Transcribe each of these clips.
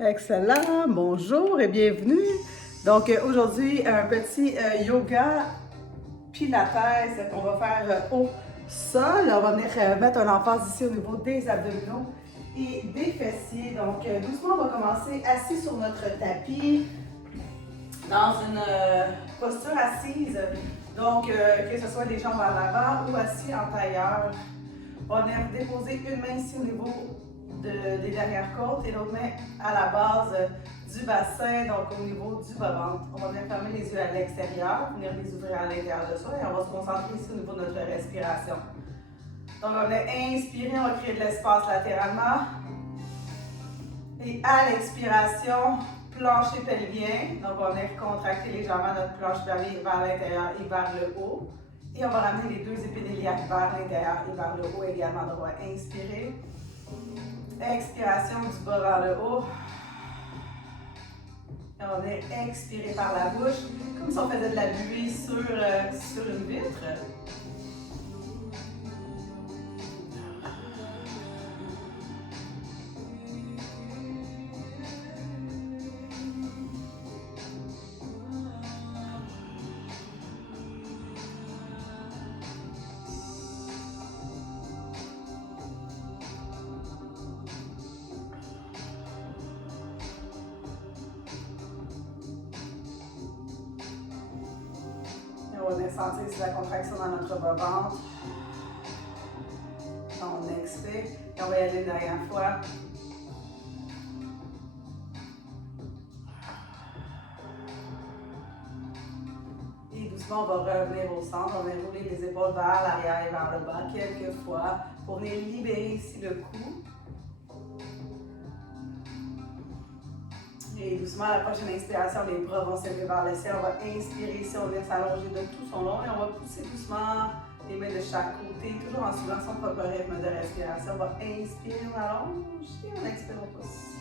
Excellent, bonjour et bienvenue. Donc aujourd'hui, un petit yoga pilates qu'on va faire au sol. On va venir mettre un emphase ici au niveau des abdominaux et des fessiers. Donc doucement, on va commencer assis sur notre tapis, dans une posture assise. Donc que ce soit des jambes vers l'avant ou assis en tailleur. On va venir déposer une main ici au niveau des dernières côtes et l'autre main à la base du bassin, donc au niveau du bas-ventre. On va venir fermer les yeux à l'extérieur, venir les ouvrir à l'intérieur de soi et on va se concentrer ici au niveau de notre respiration. Donc on va venir inspirer, on va créer de l'espace latéralement. Et à l'expiration, plancher pelvien. Donc on va venir contracter légèrement notre planche pelvienne vers l'intérieur et vers le haut. Et on va ramener les deux épidéliaques vers l'intérieur et vers le haut également. Donc on va inspirer. Expiration du bas vers le haut. Et on va expirer par la bouche, comme si on faisait de la buée sur une vitre. On va venir sentir ici la contraction dans notre bas-ventre. On expire. Et on va y aller une dernière fois. Et doucement, on va revenir au centre. On va rouler les épaules vers l'arrière et vers le bas quelques fois pour venir libérer ici le cou. Et doucement, à la prochaine inspiration, les bras vont s'élever vers le ciel. On va inspirer ici, on vient s'allonger de tout son long et on va pousser doucement les mains de chaque côté, toujours en suivant son propre rythme de respiration. On va inspirer, on allonge et on expire, on pousse.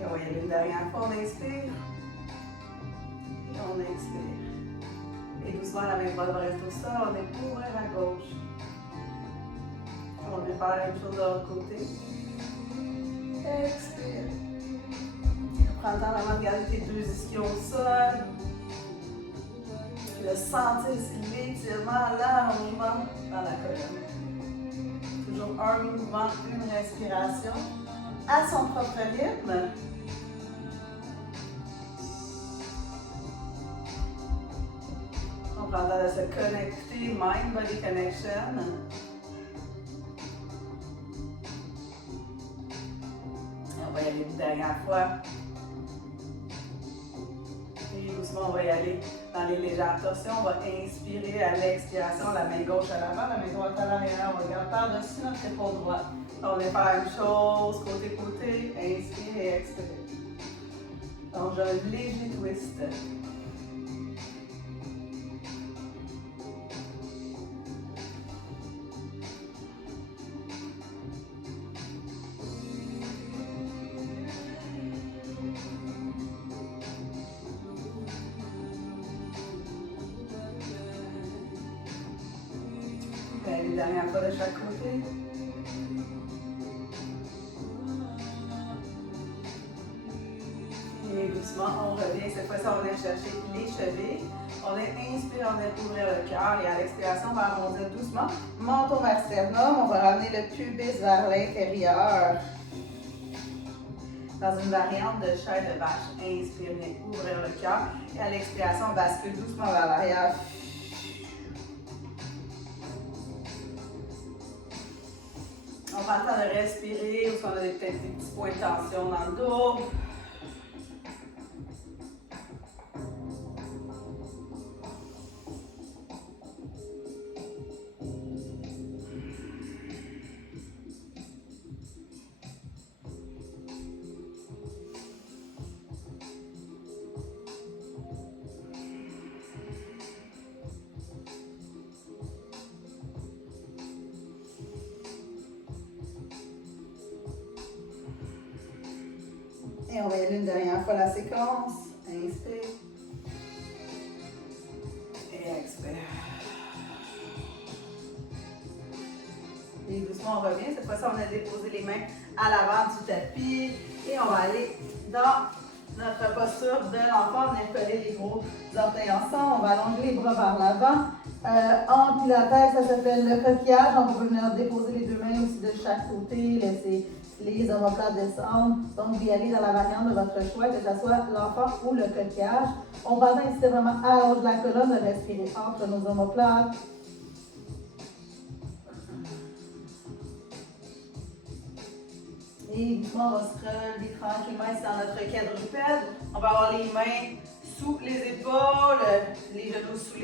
Et on va y aller une dernière fois, on inspire et on expire. Et doucement, la main droite va rester au sol, on est ouvert à gauche. On va faire la même chose de l'autre côté. Expire. Prends le temps vraiment de garder tes deux ischions au sol. Le sentir l'étirement, l'allongement dans la colonne. Toujours un mouvement, une respiration à son propre rythme. On prend le temps de se connecter, mind-body connection. On va y aller une dernière fois. Et doucement, on va y aller dans les légères torsions. On va inspirer à l'expiration, la main gauche à l'avant, la main droite à l'arrière. On regarde par-dessus notre épaule droite. On va faire la même chose, côté-côté. Inspire et expire. Donc, j'ai un léger twist. Les dernières fois de chaque côté. Et doucement, on revient. Cette fois-ci, on vient chercher les chevilles. On vient inspirer, on vient ouvrir le cœur. Et à l'expiration, on va arrondir doucement. Menton vers sternum. On va ramener le pubis vers l'intérieur. Dans une variante de chair de vache. Inspire, bien ouvrir le cœur. Et à l'expiration, on bascule doucement vers l'arrière. On prend le temps de respirer, ou si on a peut-être des petits points de tension dans le dos. Et on va y aller une dernière fois la séquence. Inspire. Et expire. Et doucement, on revient. Cette fois-ci, on a déposé les mains à l'avant du tapis. Et on va aller dans notre posture de l'enfant. Venir coller les gros orteils ensemble. On va allonger les bras vers l'avant. En pilates, ça s'appelle le coquillage. On peut venir déposer les deux mains aussi de chaque côté. Laisser les omoplates descendre. Donc, vous y allez dans la variante de votre choix, que ce soit l'enfant ou le coquillage. On va inciter vraiment à allonger la colonne, de respirer entre nos omoplates. Et doucement, on va se relever tranquillement ici dans notre quadrupède. On va avoir les mains sous les épaules, les genoux sous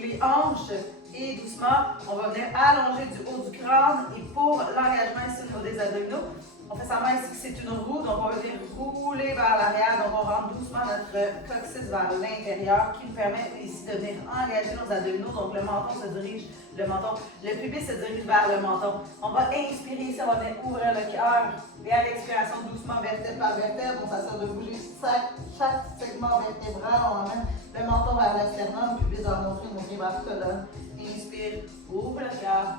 les hanches. Et doucement, on va venir allonger du haut du crâne. Et pour l'engagement ici au niveau des abdominaux, on fait semblant ici que c'est une roue. Donc, on va venir rouler vers l'arrière. Donc, on rentre doucement notre coccyx vers l'intérieur qui nous permet ici de venir engager nos abdominaux. Donc, le menton se dirige, le pubis se dirige vers le menton. On va inspirer ici, on va venir ouvrir le cœur. Et à l'expiration, doucement, vertèbre par vertèbre, on s'assure de bouger chaque segment vertébral. On emmène le menton vers le sternum, le pubis va montrer nos bras de colonne. Inspire, ouvre le cœur.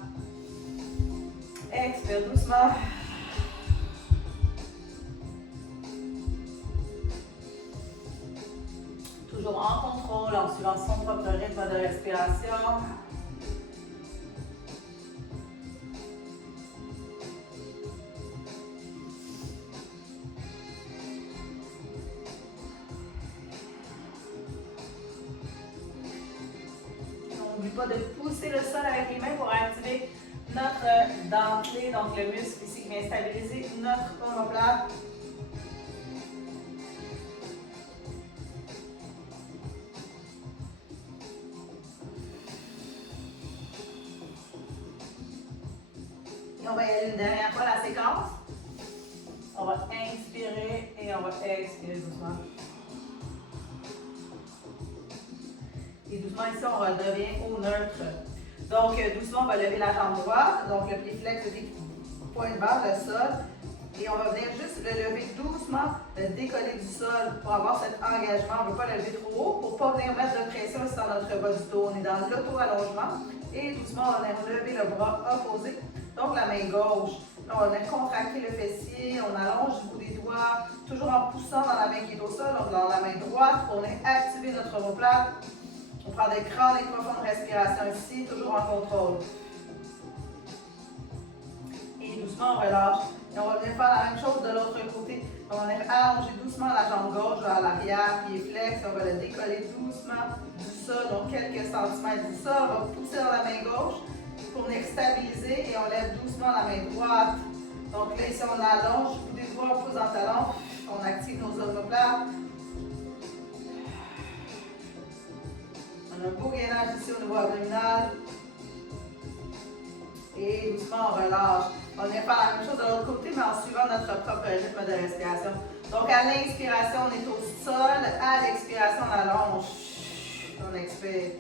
Expire doucement. Toujours en contrôle, en suivant son propre rythme de respiration. N'oublie pas de pousser le sol avec les mains pour activer notre dentelé, donc le muscle ici qui vient stabiliser notre omoplate. Et on va y aller une dernière fois la séquence. On va inspirer et on va expirer doucement. Et doucement ici, on redevient au neutre. Donc, doucement, on va lever la jambe droite. Donc, le pied flex, le pied pointe vers le sol. Et on va venir juste le lever doucement, le décoller du sol pour avoir cet engagement. On ne veut pas le lever trop haut pour ne pas venir mettre de pression ici dans notre bas du dos. On est dans l'auto-allongement. Et doucement, on va venir lever le bras opposé. Donc, la main gauche. Là, on va venir contracter le fessier. On allonge le bout des doigts, toujours en poussant dans la main qui est au sol. Donc, dans la main droite, pour venir activer notre omoplate. On prend des grandes et profondes respirations ici, toujours en contrôle. Et doucement, on relâche. Et on va venir faire la même chose de l'autre côté. On va venir allonger doucement la jambe gauche vers l'arrière, pied flex. On va le décoller doucement du sol, donc quelques centimètres du sol. On va pousser dans la main gauche pour venir stabiliser et on lève doucement la main droite. Donc là, ici, on allonge, bout des doigts, on pousse dans le talon. On active nos omoplates. On a un beau gainage ici au niveau abdominal. Et doucement, on relâche. On vient faire la même chose de l'autre côté, mais en suivant notre propre rythme de respiration. Donc, à l'inspiration, on est au sol. À l'expiration, on allonge. On expire.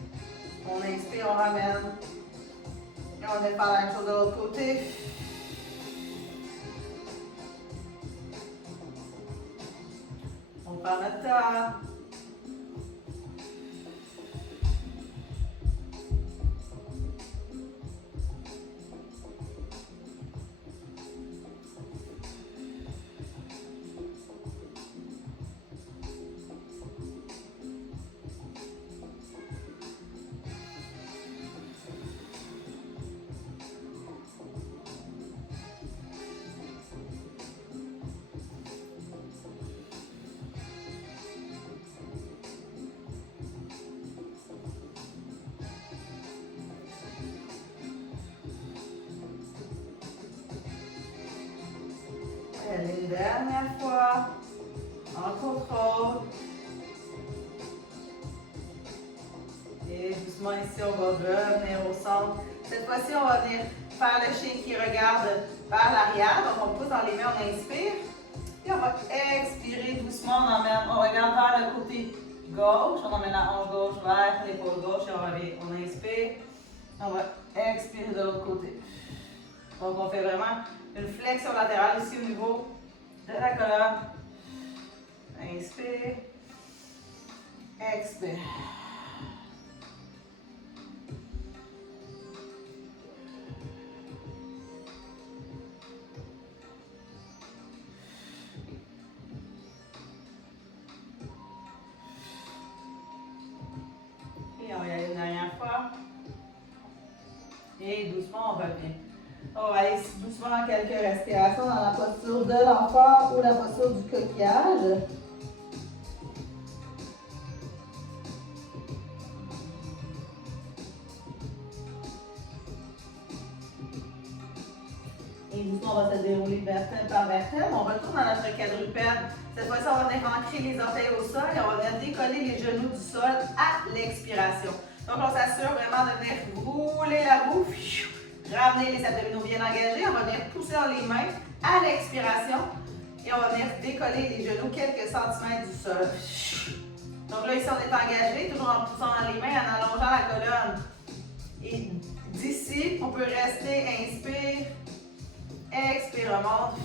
On inspire, on ramène. Et on vient faire la même chose de l'autre côté. On prend notre temps. Une dernière fois, en contrôle. Et doucement ici, on va revenir au centre. Cette fois-ci, on va venir faire le chien qui regarde vers l'arrière. Donc, on pousse dans les mains, on inspire. Et on va expirer doucement. On regarde vers le côté gauche. On emmène la hanche gauche vers l'épaule gauche et on revient. On inspire. On va expirer de l'autre côté. Donc, on fait vraiment une flexion latérale ici au niveau de la colonne. Inspire. Expire. Et on y a une dernière fois. Et doucement, on revient. On va aller doucement quelques respirations dans la posture de l'enfant ou la posture du coquillage. Et doucement, on va se dérouler vertèbre par vertèbre. On retourne dans notre quadrupède. Cette fois-ci, on va venir ancrer les orteils au sol et on va venir décoller les genoux du sol à l'expiration. Donc, on s'assure vraiment de venir rouler la roue, ramener les abdominaux bien engagés. On va venir pousser dans les mains à l'expiration et on va venir décoller les genoux quelques centimètres du sol. Donc là, ici, on est engagé, toujours en poussant dans les mains, en allongeant la colonne. Et d'ici, on peut rester, inspire. Expire, remonte.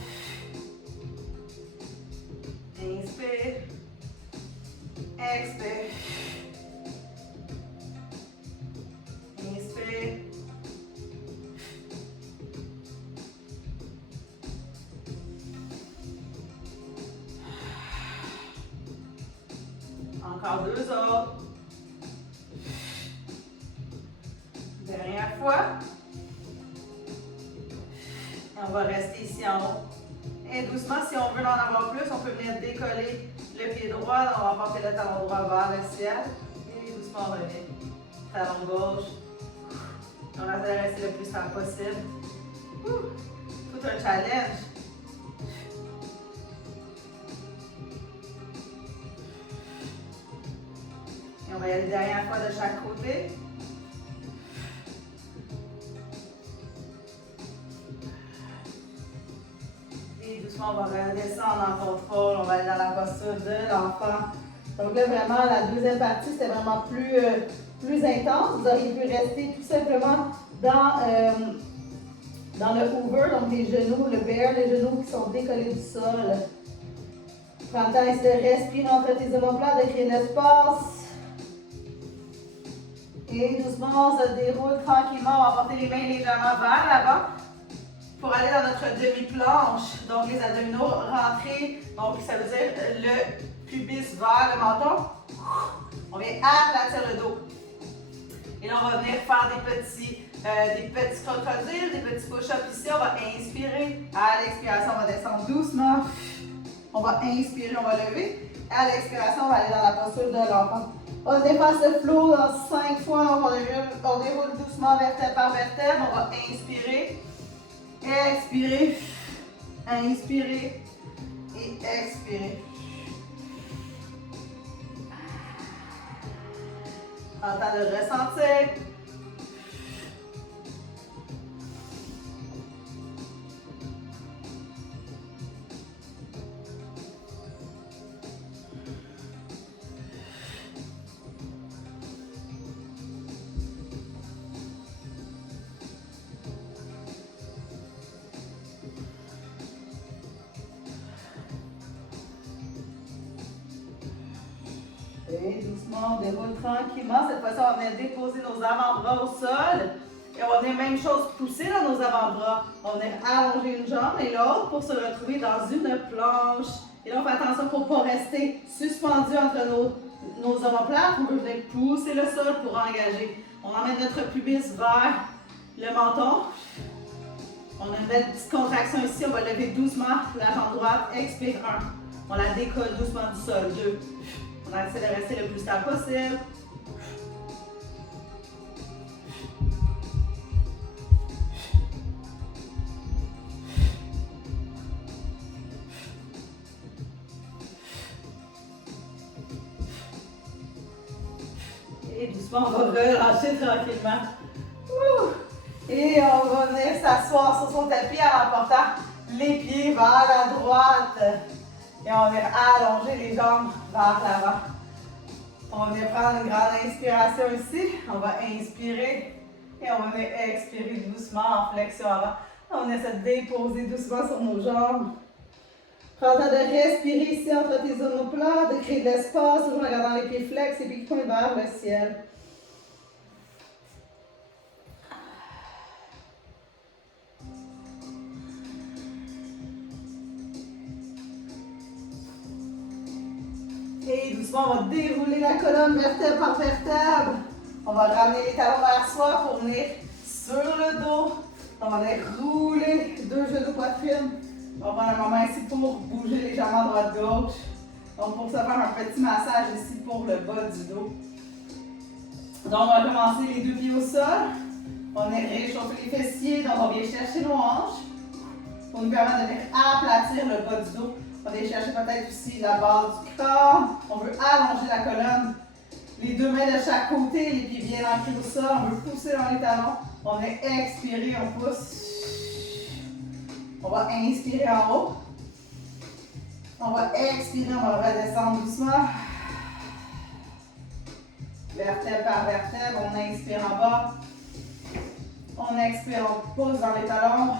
Inspire. Expire. Inspire. Encore deux autres. Dernière fois. On va rester ici en haut. Et doucement, si on veut en avoir plus, on peut venir décoller le pied droit. On va porter le talon droit vers le ciel. Et doucement, on revient. Talon gauche. On va essayer de rester le plus stable possible. Tout un challenge. Et on va y aller dernière fois de chaque côté. On va redescendre en contrôle, on va aller dans la posture de l'enfant. Donc là, vraiment, la deuxième partie, c'était vraiment plus intense. Vous auriez pu rester tout simplement dans le hoover, donc les genoux, le bear, les genoux qui sont décollés du sol. Prends le temps de respirer entre tes omoplates, de créer l'espace. Et doucement, on se déroule tranquillement. On va porter les mains légèrement vers l'avant. Pour aller dans notre demi-planche, donc les abdominaux rentrés, donc ça veut dire le pubis vers le menton. On vient aplatir le dos. Et là, on va venir faire des petits crocodiles, des petits push-ups ici. On va inspirer. À l'expiration, on va descendre doucement. On va inspirer, on va lever. À l'expiration, on va aller dans la posture de l'enfant. On dépasse le flow dans 5 fois. On déroule doucement vertèbre par vertèbre. On va inspirer. Expirez, inspirez et expirez. En temps de ressentir. Et doucement, on déroule tranquillement. Cette fois-ci, on va venir déposer nos avant-bras au sol. Et on va venir, même chose, pousser dans nos avant-bras. On va venir allonger une jambe et l'autre pour se retrouver dans une planche. Et là, on fait attention pour ne pas rester suspendu entre nos omoplates. On peut venir pousser le sol pour engager. On emmène notre pubis vers le menton. On a une belle petite contraction ici. On va lever doucement la jambe droite. Expire 1. On la décolle doucement du sol. 2. On essaie de rester le plus stable possible. Et doucement, on va relâcher tranquillement. Et on va venir s'asseoir sur son tapis en portant les pieds vers la droite. Et on va venir allonger les jambes vers l'avant. On va venir prendre une grande inspiration ici. On va inspirer et on va venir expirer doucement en flexion avant. On va venir se déposer doucement sur nos jambes. Prends le temps de respirer ici entre tes omoplates, de créer de l'espace, toujours en gardant les pieds flex et puis qui pointent vers le ciel. Et doucement, on va dérouler la colonne vertèbre par vertèbre. On va ramener les talons vers soi pour venir sur le dos. On va venir rouler deux genoux poitrine. On va prendre un moment ici pour bouger légèrement droite-gauche. Donc pour ça, faire un petit massage ici pour le bas du dos. Donc on va commencer les deux pieds au sol. On va réchauffer les fessiers, donc on vient chercher nos hanches. Pour nous permettre de venir aplatir le bas du dos. On va aller chercher peut-être aussi la base du corps. On veut allonger la colonne. Les deux mains de chaque côté, les pieds bien ancrés au sol. On veut pousser dans les talons. On va expirer, on pousse. On va inspirer en haut. On va expirer, on va redescendre doucement. Vertèbre par vertèbre, on inspire en bas. On expire, on pousse dans les talons.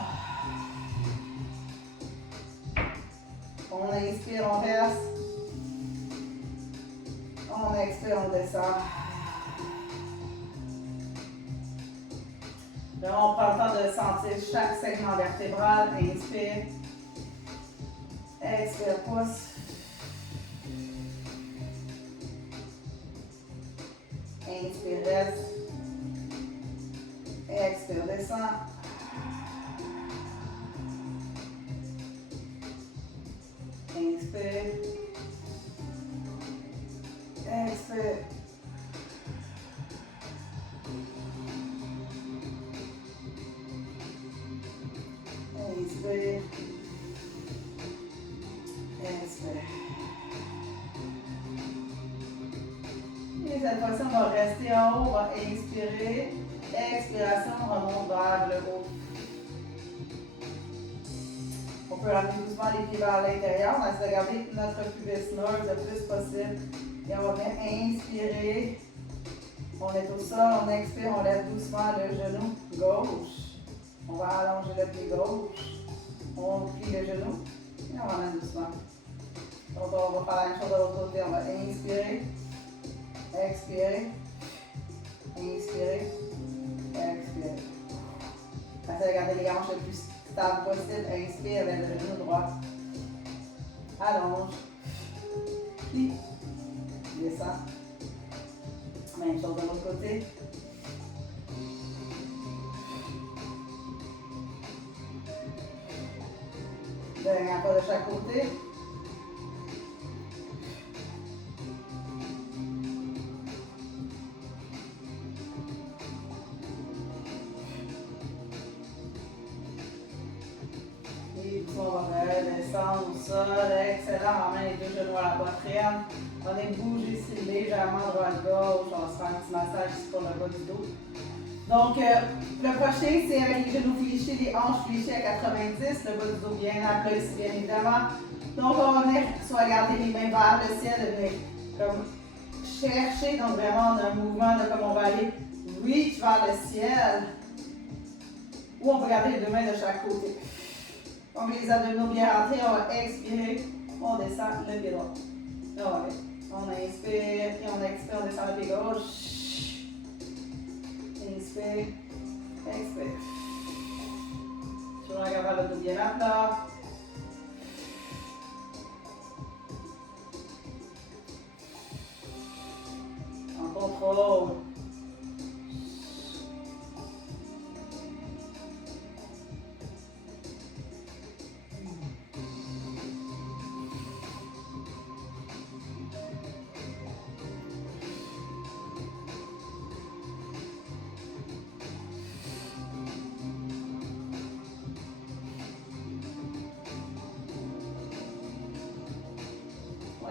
On inspire, on reste. On expire, on descend. Là, on prend le temps de sentir chaque segment vertébral. Inspire. Expire, pousse. Inspire, reste. Expire, descend. Inspire. Expire. Inspire. Expire. Et cette fois-ci, on va rester en haut, on va inspirer. Expiration, on remonte vers le haut. On peut ramener doucement les pieds vers l'intérieur. On essaie de garder notre pubis nerve le plus possible. Et on va bien inspirer. On est au sol, on expire, on lève doucement le genou gauche. On va allonger le pied gauche. On plie le genou et on ramène doucement. Donc on va faire la même chose de l'autre côté. On va inspirer, expirer, inspirer, expirer. Essayez de garder les hanches le plus stable possible. Inspire, lève le genou droit. Allonge. Plie. Descend. Même chose de l'autre côté. Dernière fois de chaque côté. Et on va redescendre au sol. Excellent. On ramène les deux genoux à la poitrine. On est bougé ici légèrement droite-gauche. On va se faire un petit massage ici pour le bas du dos. Donc, le prochain, c'est avec les genoux fléchis, les hanches fléchies à 90, le bas du dos bien à plat ici, bien évidemment. Donc, on va venir soit garder les mains vers le ciel, venir comme chercher. Donc, vraiment, on a un mouvement de comme on va aller reach vers le ciel. Ou on peut garder les deux mains de chaque côté. Donc, les abdominaux bien rentrés, on va expirer, on descend le pied droit. Là, on inspire et on expire, on descend le pied gauche. Inspire, expire. Toujours en gardant le dos bien à plat. En contrôle.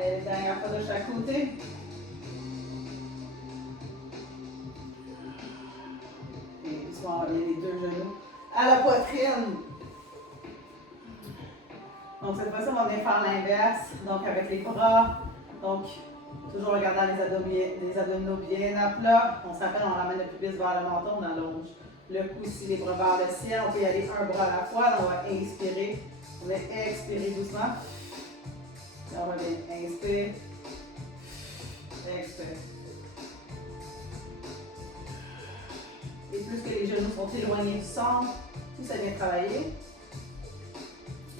Et dernière fois de chaque côté. Et doucement, on va les deux genoux à la poitrine. Donc cette fois-ci, on va venir faire l'inverse. Donc avec les bras. Donc toujours en gardant les abdominaux bien à plat. On s'appelle, on ramène le pubis vers le menton, on allonge le cou ici, les bras vers le ciel. On peut y aller un bras à la fois. On va inspirer. On va expirer doucement. On revient. Inspire. Expire. Et plus que les genoux sont éloignés du centre, plus ça vient travailler.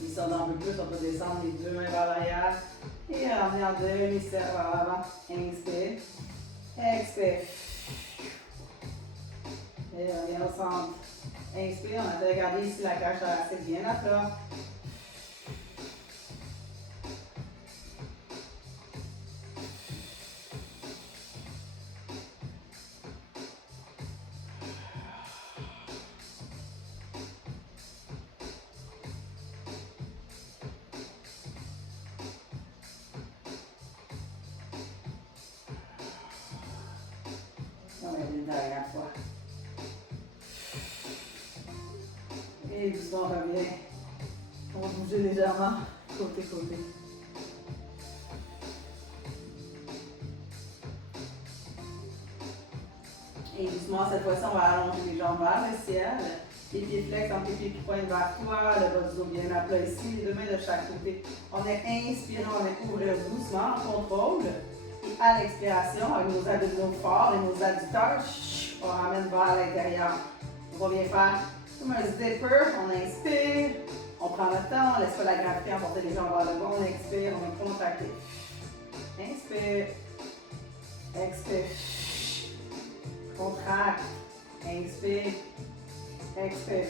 Ils sortent un peu plus, on peut descendre les deux mains vers l'arrière et ramener en demi-cercle vers l'avant. Inspire. Expire. Et reviens au centre. Inspire, on a regardé ici la cage thoracique bien à plat. On va une dernière fois. Et doucement, on revient. On va bouger légèrement, côté-côté. Et doucement, cette fois-ci, on va allonger les jambes vers le ciel. Les pieds flex, entre les pieds qui pointent vers toi, le bas du dos bien à plat ici, les deux mains de chaque côté. On est inspiré, on va ouvrir doucement, contrôle. Et à l'expiration, avec nos abdominaux forts et nos adducteurs, on ramène vers l'intérieur. On va bien faire comme un zipper, on inspire, on prend le temps, on laisse pas la gravité emporter les jambes vers le bas, on expire, on est contracté. Inspire, expire, contracte, inspire, expire.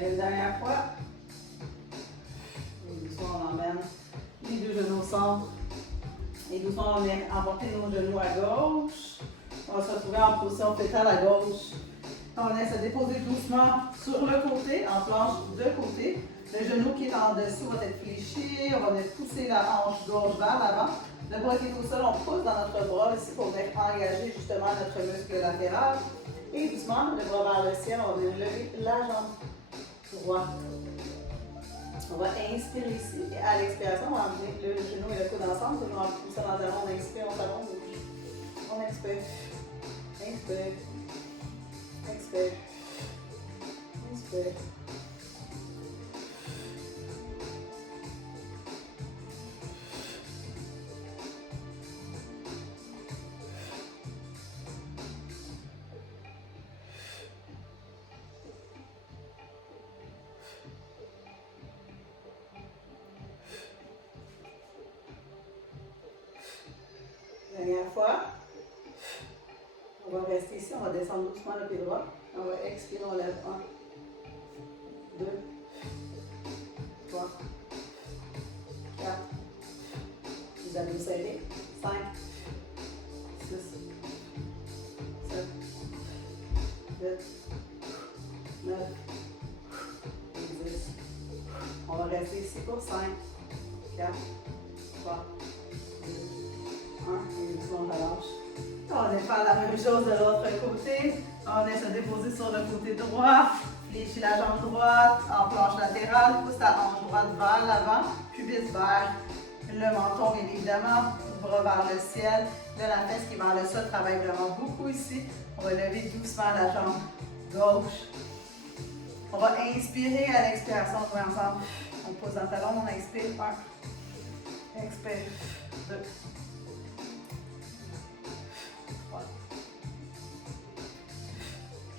Une dernière fois. Et doucement, on emmène les deux genoux au centre. Et doucement, on vient emporter nos genoux à gauche. On va se retrouver en position fétale à gauche. On laisse se déposer doucement sur le côté, en planche de côté. Le genou qui est en dessous va être fléchi. On va venir pousser la hanche gauche vers l'avant. Le bras qui est au sol, on pousse dans notre bras ici pour venir engager justement notre muscle latéral. Et doucement, le bras vers le ciel, on va venir lever la jambe droite. On va inspirer ici et à l'expiration, on va amener le genou et le coude ensemble. On va pousser dans le talon, on inspire, on s'allonge. On expire. Inspire. Expire. Inspire. Dernière fois. On va rester ici, on va descendre doucement le pied droit. On va expirer, on lève 1, 2, 3, 4. Les abdos serrés. 5, 6, 7, 8, 9 et 10. On va rester ici pour 5, 4, 3, 2, 1. Et doucement, on relâche. On va faire la même chose de l'autre côté. On vient se déposer sur le côté droit. Fléchis la jambe droite en planche latérale. Pousse ta hanche droite vers l'avant. Pubis vers le menton, bien évidemment. Bras vers le ciel. Là, la fesse qui est vers le sol travaille vraiment beaucoup ici. On va lever doucement la jambe gauche. On va inspirer à l'expiration. On va ensemble. On pose dans le talon. On inspire. 1. Expire. 2. 3,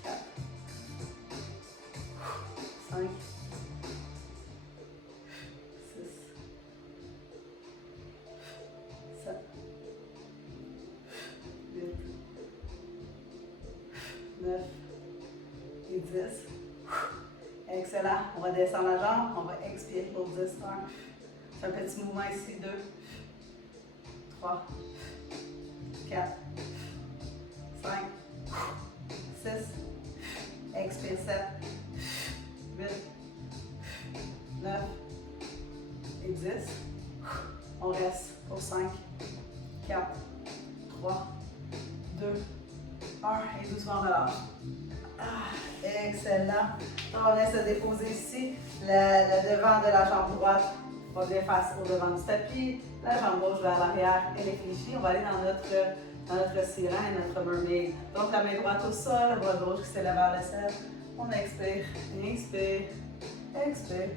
4, 5, 6, 7, 8, 9 et 10. Excellent. On va descendre la jambe. On va expirer pour 10. 1. C'est un petit mouvement ici. 2, 3, 4, 5, 5, 6, expire 7, 8, 9 et 10. On reste pour 5, 4, 3, 2, 1 et doucement relâche. Excellent. On vient se déposer ici, le devant de la jambe droite va bien face au devant du tapis, la jambe gauche vers l'arrière, elle est fléchie. On va aller dans notre sirène, notre mermaid. Donc la main droite au sol, le bras gauche qui s'élève vers le ciel. On expire, inspire, expire.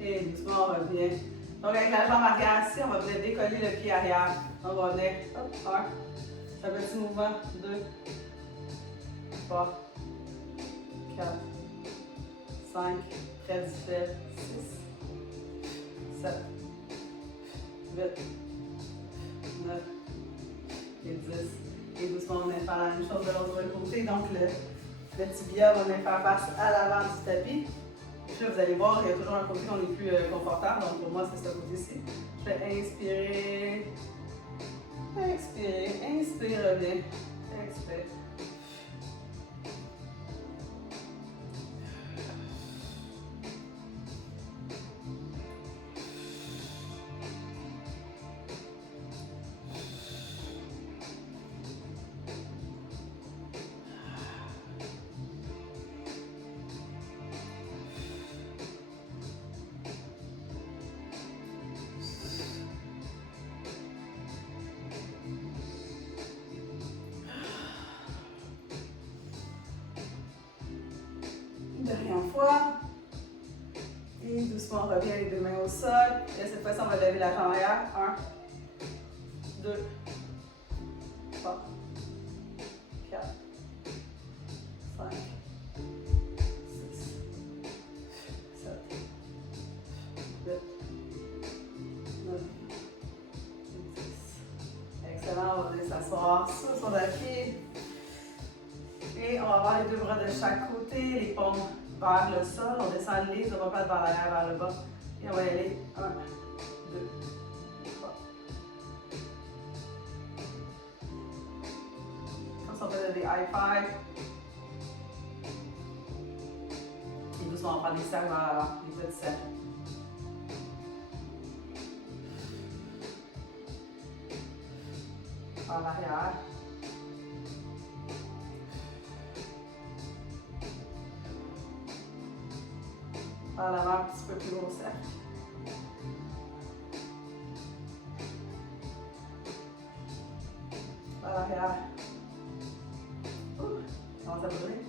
Et doucement, on revient. Donc, avec la jambe arrière ici, on va venir décoller le pied arrière. Donc, on va venir, hop, 1, un petit mouvement, 2, 3, 4, 5, près du fait, 6, 7, 8, 9 et 10. Et doucement, on vient faire la même chose de l'autre côté. Donc, le tibia va venir faire face à l'avant du tapis. Puis là, vous allez voir, il y a toujours un côté qu'on est plus confortable. Donc, pour moi, c'est ce côté-ci. Je vais inspirer, expirer, inspire, reviens, expire. Dernière fois. Et doucement, on revient les deux mains au sol. Et cette fois-ci, on va lever la jambe arrière. 1, 2, 3, 4, 5, 6, 7, 8, 9, 10. Excellent, on va venir s'asseoir sur son tapis. Et on va avoir les deux bras de chaque côté, les paumes vers le sol. On descend les omoplates vers l'arrière, vers le bas. Et on va y aller. 1, 2, 3. Comme ça, on fait des high five. Et doucement, on prend des cercles vers l'avant, des petits cercles. Vers l'arrière. Par l'avant, un petit peu plus gros cercle. Par l'arrière. Commence à brûler.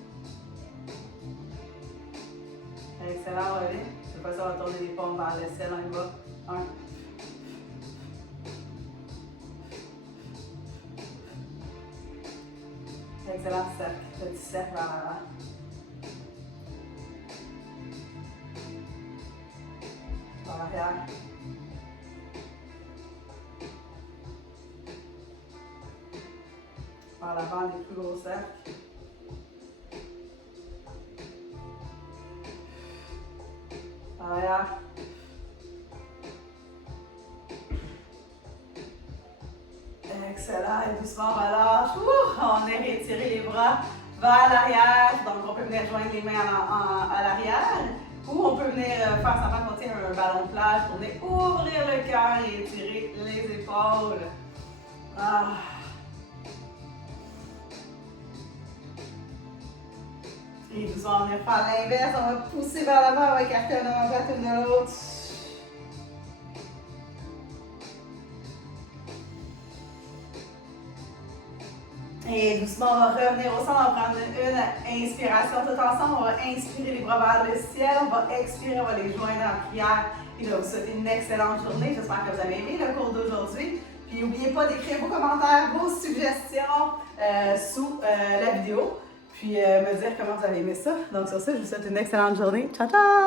Excellent, on revient. Cette fois-ci, on va tourner les paumes vers le ciel en bas. 1. Excellent cercle. Petit cercle vers l'avant. Par l'arrière. Par l'avant, des plus gros cercles. Par l'arrière. Excellent. Et doucement, on relâche. On est rétiré les bras vers l'arrière. Donc, on peut venir joindre les mains à l'arrière. Ou on peut venir faire semblant qu'on tient un ballon de plage pour venir ouvrir le cœur et étirer les épaules. Et doucement, on va venir faire l'inverse. On va pousser vers l'avant, on va écarter un avant-bras une de l'autre. Et doucement, on va revenir au centre, on va prendre une inspiration tout ensemble. On va inspirer les bras vers le ciel, on va expirer, on va les joindre en prière. Et je vous souhaite une excellente journée. J'espère que vous avez aimé le cours d'aujourd'hui. Puis n'oubliez pas d'écrire vos commentaires, vos suggestions sous la vidéo. Puis me dire comment vous avez aimé ça. Donc sur ça, je vous souhaite une excellente journée. Ciao, ciao!